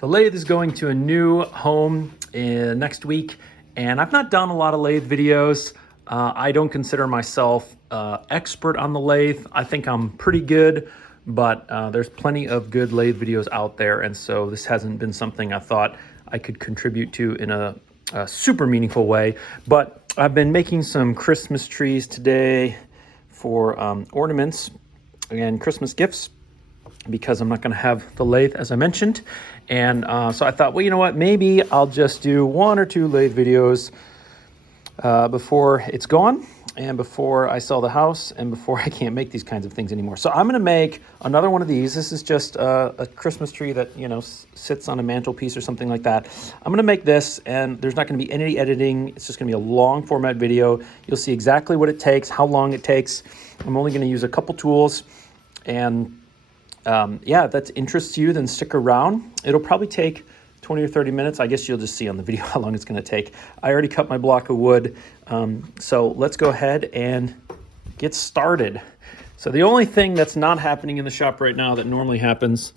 The lathe is going to a new home next week, and I've not done a lot of lathe videos. I don't consider myself expert on the lathe. I think I'm pretty good, but there's plenty of good lathe videos out there, and so this hasn't been something I thought I could contribute to in a super meaningful way. But I've been making some Christmas trees today for ornaments and Christmas gifts, because I'm not going to have the lathe, as I mentioned. And so I thought, well, you know what, maybe I'll just do 1 or 2 lathe videos before it's gone, and before I sell the house, and before I can't make these kinds of things anymore. So I'm going to make another one of these. This is just a Christmas tree that, you know, sits on a mantelpiece or something like that. I'm going to make this, and there's not going to be any editing. It's just going to be a long format video. You'll see exactly what it takes, how long it takes. I'm only going to use a couple tools, and yeah, if that interests you, then stick around. It'll probably take 20 or 30 minutes. I guess you'll just see on the video how long it's going to take. I already cut my block of wood, so let's go ahead and get started. So the only thing that's not happening in the shop right now that normally happens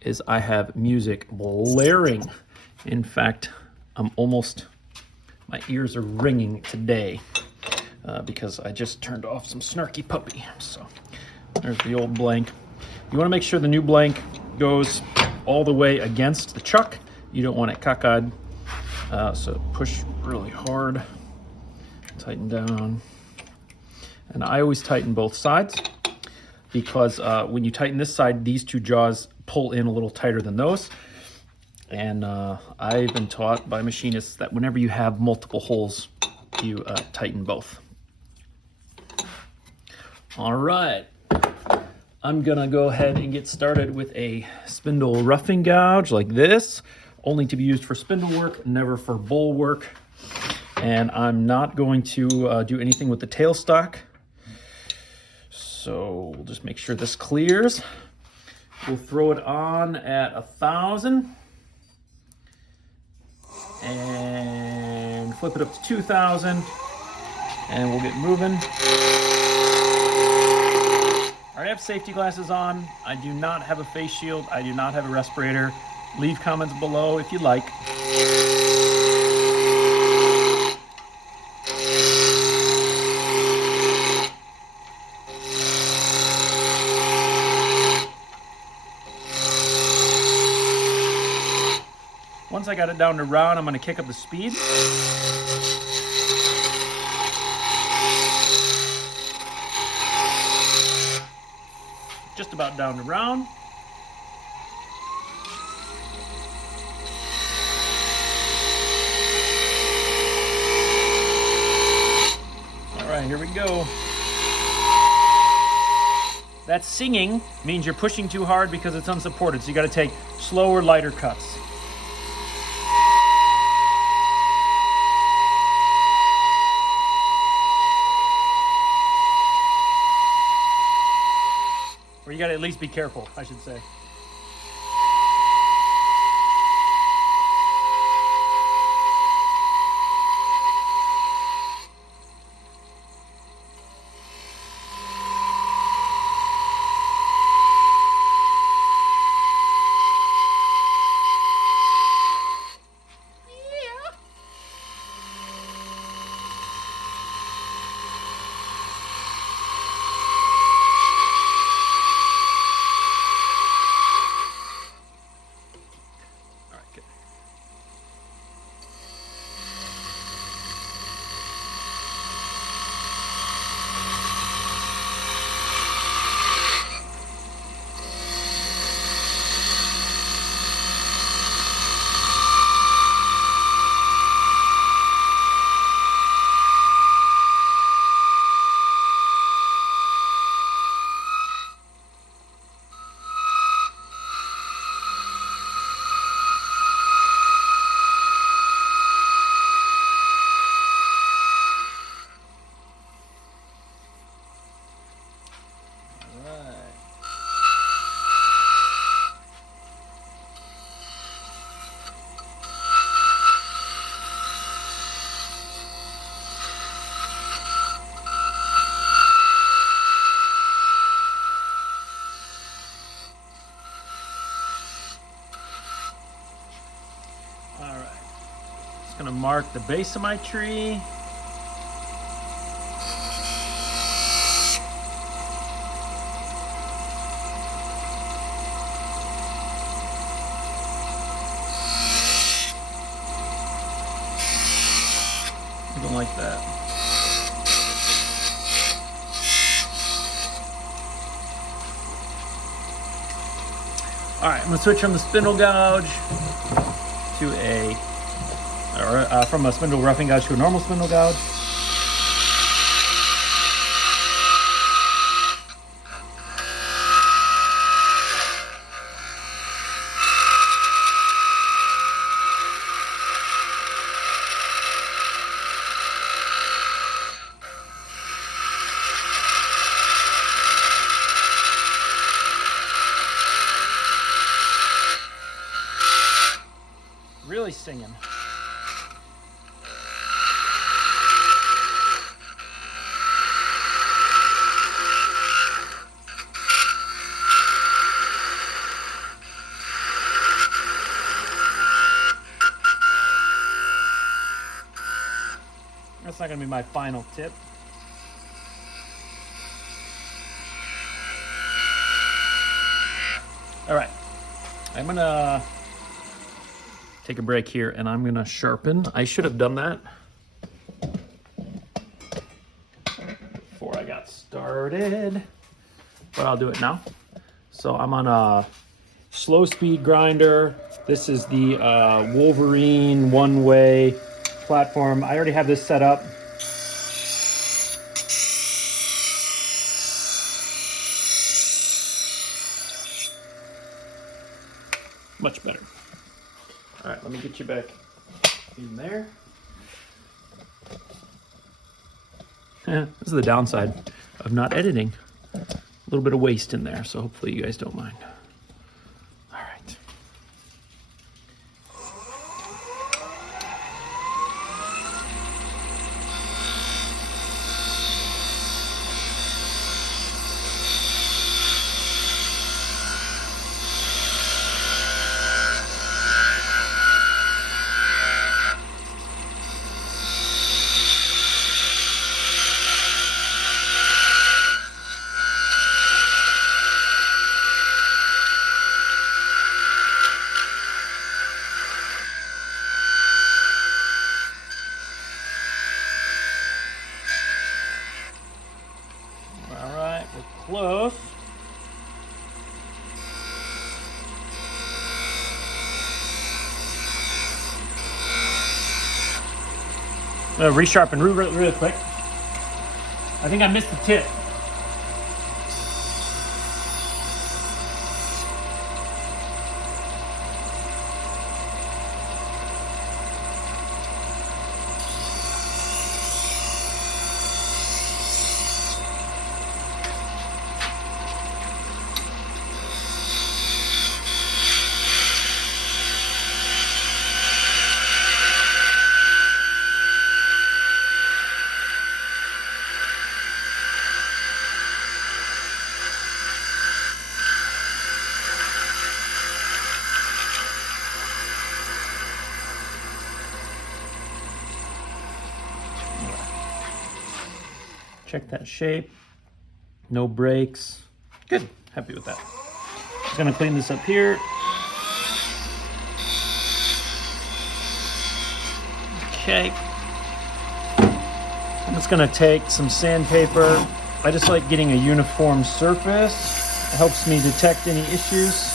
is I have music blaring. In fact, my ears are ringing today because I just turned off some Snarky Puppy. So there's the old blank. You want to make sure the new blank goes all the way against the chuck. You don't want it cockeyed. So push really hard, tighten down. And I always tighten both sides, because when you tighten this side, these 2 jaws pull in a little tighter than those. And I've been taught by machinists that whenever you have multiple holes, you tighten both. All right. I'm gonna go ahead and get started with a spindle roughing gouge like this, only to be used for spindle work, never for bowl work. And I'm not going to do anything with the tailstock. So we'll just make sure this clears. We'll throw it on at 1,000 and flip it up to 2,000, and we'll get moving. I have safety glasses on. I do not have a face shield. I do not have a respirator. Leave comments below if you'd like. Once I got it down to round, I'm going to kick up the speed. Just about down to round. All right, here we go. That singing means you're pushing too hard because it's unsupported, so you got to take slower, lighter cuts. Or you got to at least be careful, I should say. Just gonna mark the base of my tree. Something like that. All right, I'm gonna switch from the spindle gouge to from a spindle roughing gouge to a normal spindle gouge. Really singing. That's not going to be my final tip. All right, I'm going to take a break here and I'm going to sharpen. I should have done that before I got started, but I'll do it now. So I'm on a slow speed grinder. This is the Wolverine one-way platform. I already have this set up. Much better. All right, let me get you back in there. This is the downside of not editing. A little bit of waste in there, so hopefully you guys don't mind. All right. Close. I'm gonna resharpen really quick. I think I missed the tip. Check that shape. No breaks. Good. Happy with that. Just gonna clean this up here. Okay. I'm just gonna take some sandpaper. I just like getting a uniform surface. It helps me detect any issues.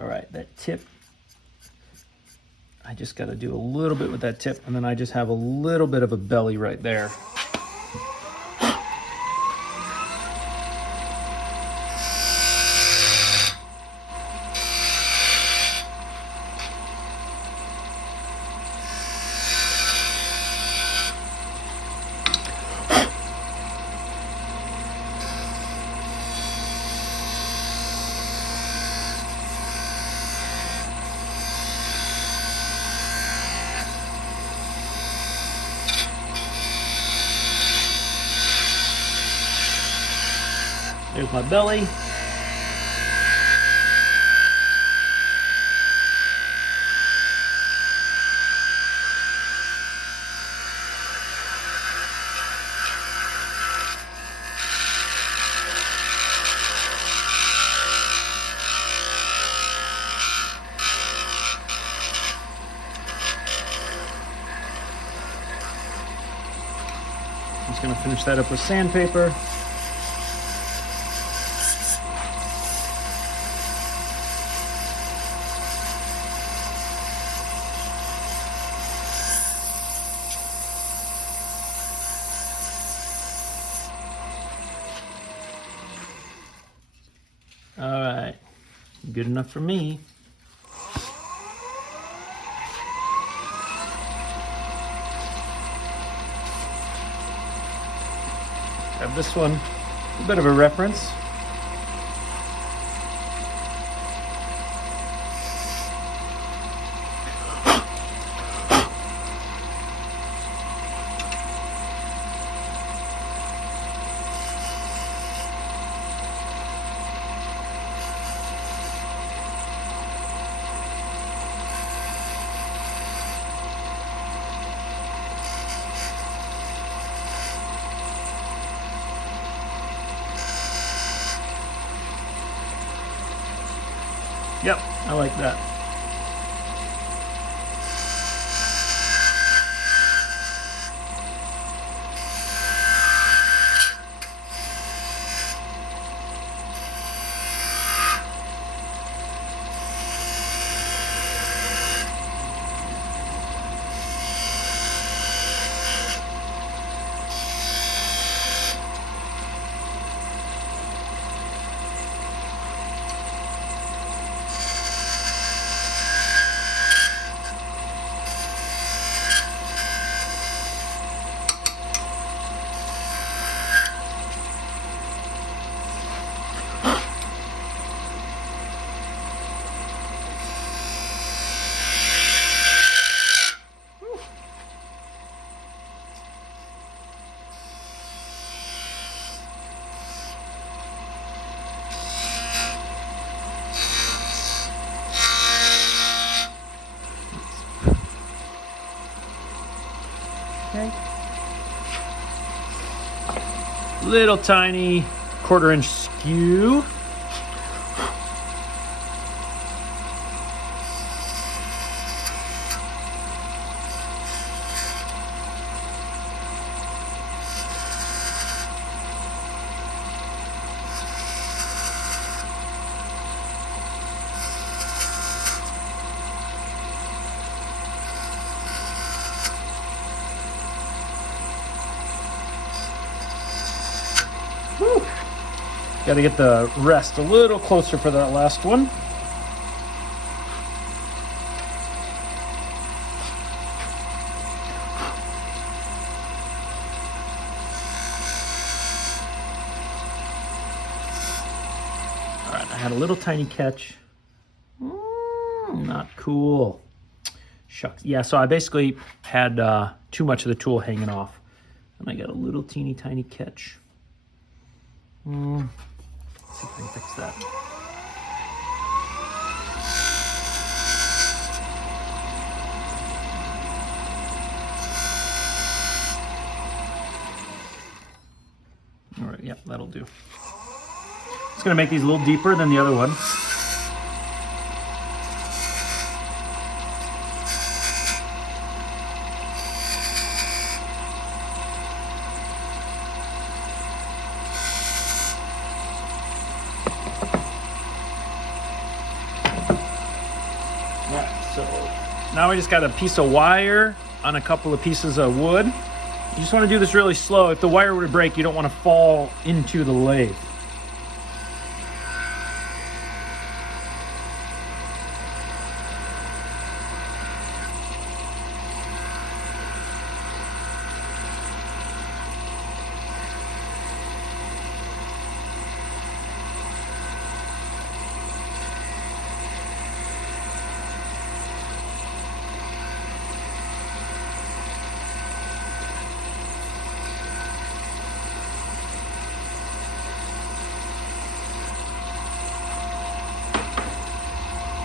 All right, that tip, I just got to do a little bit with that tip, and then I just have a little bit of a belly right there. There's my belly. I'm just going to finish that up with sandpaper. All right, good enough for me. Grab this one, a bit of a reference. Yep, I like that. Okay. Little tiny 1/4 inch skew. Got to get the rest a little closer for that last one. All right, I had a little tiny catch. Not cool. Shucks. Yeah, so I basically had too much of the tool hanging off, and I got a little teeny tiny catch. Let's see if I can fix that. All right, yep, that'll do. It's gonna make these a little deeper than the other one. So now we just got a piece of wire on a couple of pieces of wood. You just want to do this really slow. If the wire were to break, you don't want to fall into the lathe.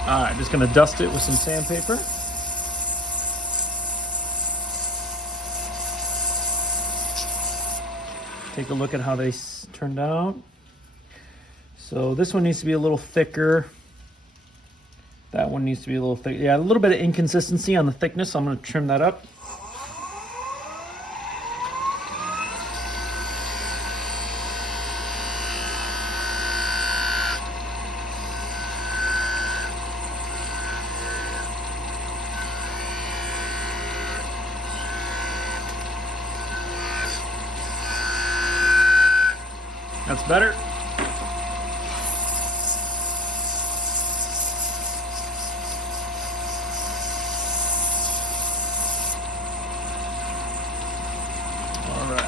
All right, just gonna dust it with some sandpaper. Take a look at how they turned out. So this one needs to be a little thicker. That one needs to be a little thick. Yeah, a little bit of inconsistency on the thickness, so I'm gonna trim that up. That's better. All right.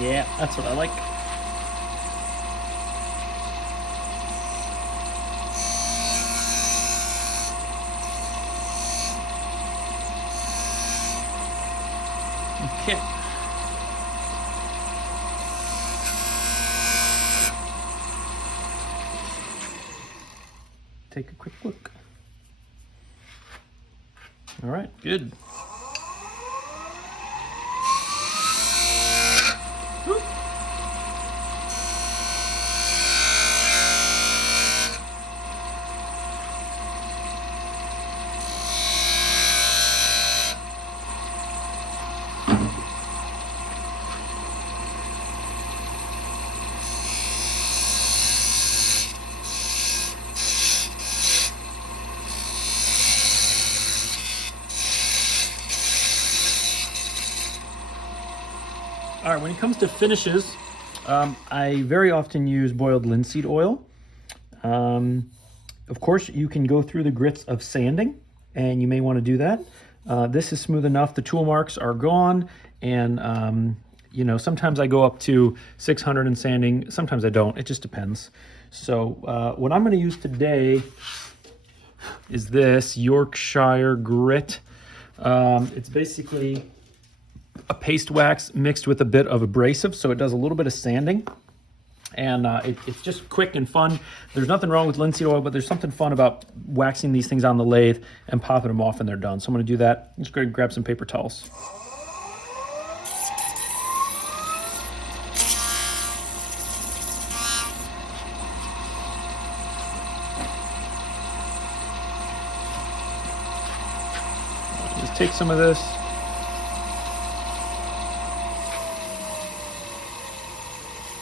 Yeah, that's what I like. Okay. Take a quick look. All right, good. All right, when it comes to finishes, I very often use boiled linseed oil. Of course, you can go through the grits of sanding, and you may want to do that. This is smooth enough. The tool marks are gone, and you know, sometimes I go up to 600 in sanding. Sometimes I don't. It just depends. So what I'm going to use today is this Yorkshire grit. It's basically a paste wax mixed with a bit of abrasive, so it does a little bit of sanding, and it's just quick and fun. There's nothing wrong with linseed oil, but there's something fun about waxing these things on the lathe and popping them off and they're done. So I'm going to do that. I'm just going to grab some paper towels. Just take some of this.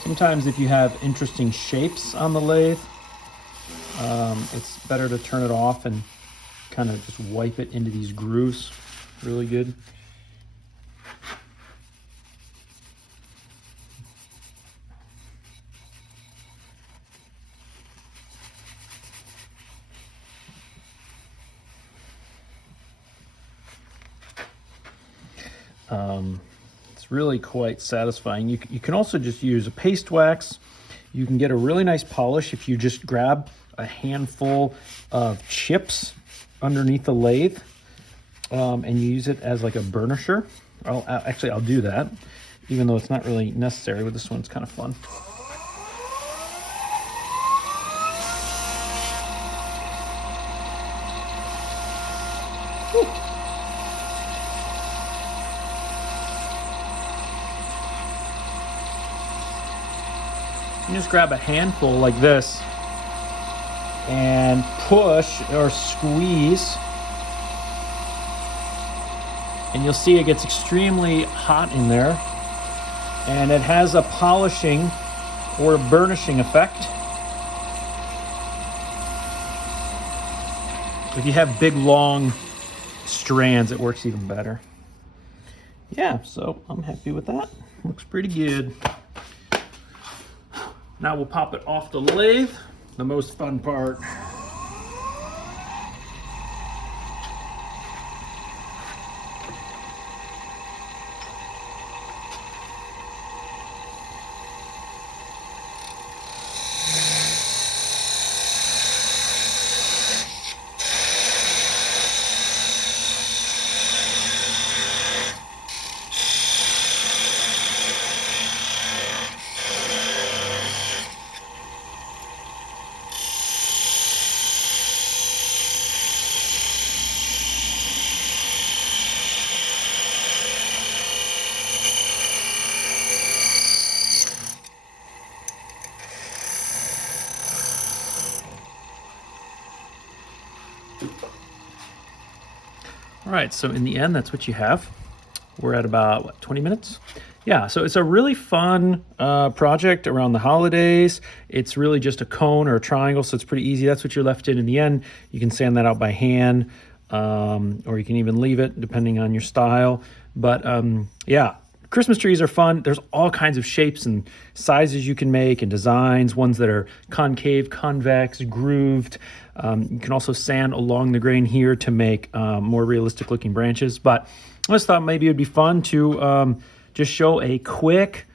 Sometimes if you have interesting shapes on the lathe, it's better to turn it off and kind of just wipe it into these grooves really good. It's really quite satisfying. You can also just use a paste wax. You can get a really nice polish if you just grab a handful of chips underneath the lathe and you use it as like a burnisher. Actually, I'll do that, even though it's not really necessary with this one. It's kind of fun. Whew. You just grab a handful like this and push or squeeze, and you'll see it gets extremely hot in there, and it has a polishing or burnishing effect. If you have big long strands, it works even better. Yeah, so I'm happy with that. Looks pretty good. Now we'll pop it off the lathe, the most fun part. All right, so in the end, that's what you have. We're at about, what, 20 minutes? Yeah, so it's a really fun project around the holidays. It's really just a cone or a triangle, so it's pretty easy. That's what you're left in the end. You can sand that out by hand, or you can even leave it, depending on your style. But yeah, Christmas trees are fun. There's all kinds of shapes and sizes you can make and designs, ones that are concave, convex, grooved. You can also sand along the grain here to make more realistic looking branches. But I just thought maybe it would be fun to just show a quick,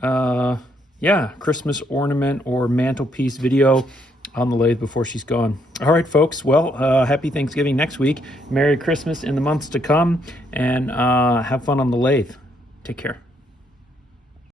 Christmas ornament or mantelpiece video on the lathe before she's gone. All right, folks. Well, happy Thanksgiving next week. Merry Christmas in the months to come, and have fun on the lathe. Take care.